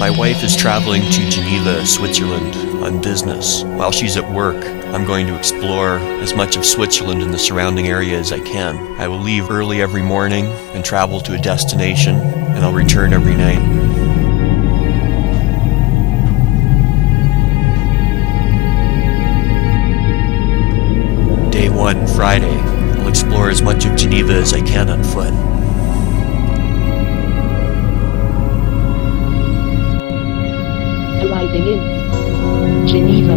My wife is traveling to Geneva, Switzerland, on business. While she's at work, I'm going to explore as much of Switzerland and the surrounding area as I can. I will leave early every morning and travel to a destination, and I'll return every night. Day 1, Friday. I'll explore as much of Geneva as I can on foot. Arriving in Geneva.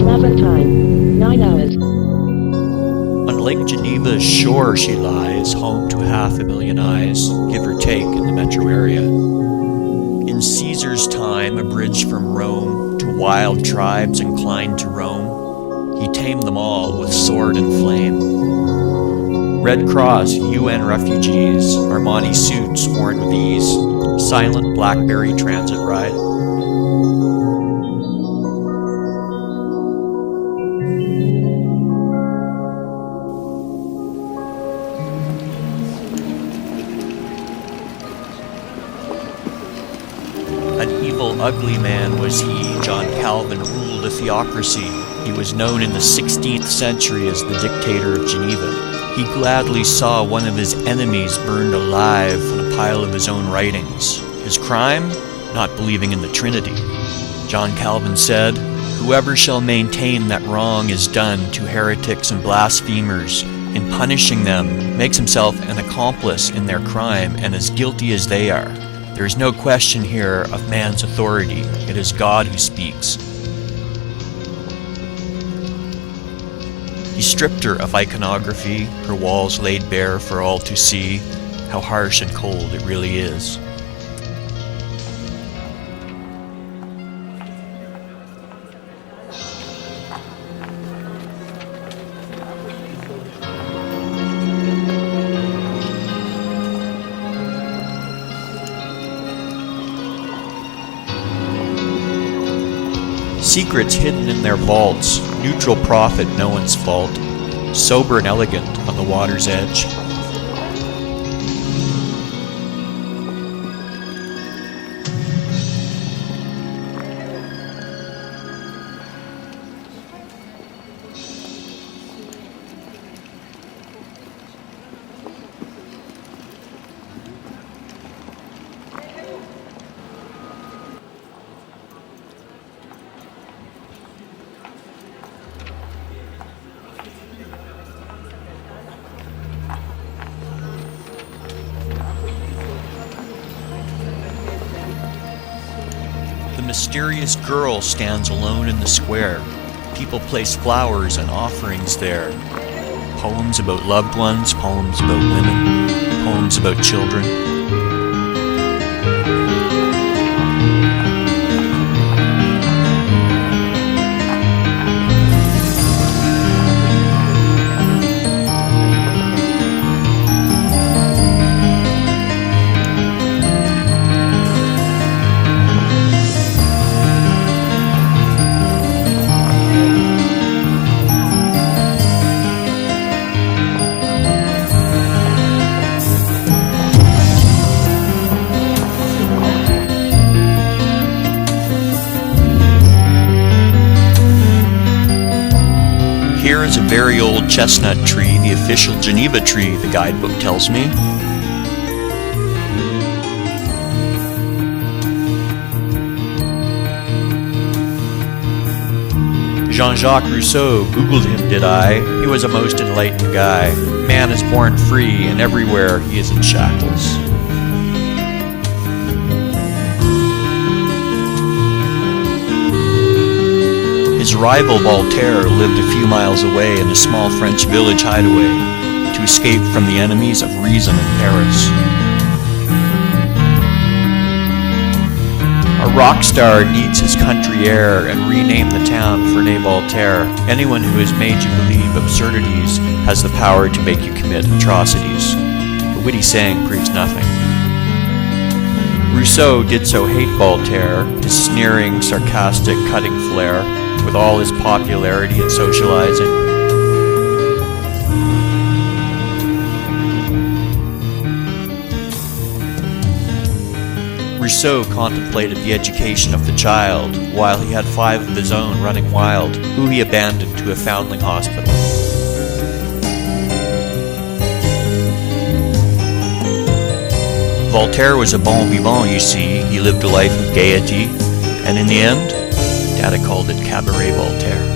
Travel time, 9 hours. On Lake Geneva's shore she lies, home to 500,000 eyes, give or take, in the metro area. In Caesar's time, a bridge from Rome to wild tribes inclined to roam, he tamed them all with sword and flame. Red Cross, UN refugees, Armani suits worn with ease, silent BlackBerry transit ride. An evil, ugly man was he. John Calvin ruled a theocracy. He was known in the 16th century as the dictator of Geneva. He gladly saw one of his enemies burned alive on a pile of his own writings. His crime? Not believing in the Trinity. John Calvin said, "Whoever shall maintain that wrong is done to heretics and blasphemers, in punishing them, makes himself an accomplice in their crime and as guilty as they are. There is no question here of man's authority. It is God who speaks." He stripped her of iconography, her walls laid bare for all to see how harsh and cold it really is. Secrets hidden in their vaults, neutral profit no one's fault, sober and elegant on the water's edge. The mysterious girl stands alone in the square. People place flowers and offerings there. Poems about loved ones, poems about women, poems about children. Here is a very old chestnut tree, the official Geneva tree, the guidebook tells me. Jean-Jacques Rousseau, Googled him, did I? He was a most enlightened guy. Man is born free, and everywhere he is in shackles. His rival Voltaire lived a few miles away in a small French village hideaway to escape from the enemies of reason in Paris. A rock star needs his country air and rename the town Ferney Voltaire. Anyone who has made you believe absurdities has the power to make you commit atrocities. The witty saying proves nothing. Rousseau did so hate Voltaire, his sneering, sarcastic, cutting flair, with all his popularity and socializing. Rousseau contemplated the education of the child, while he had 5 of his own running wild, who he abandoned to a foundling hospital. Voltaire was a bon vivant, you see. He lived a life of gaiety, and in the end, Dada called it Cabaret Voltaire.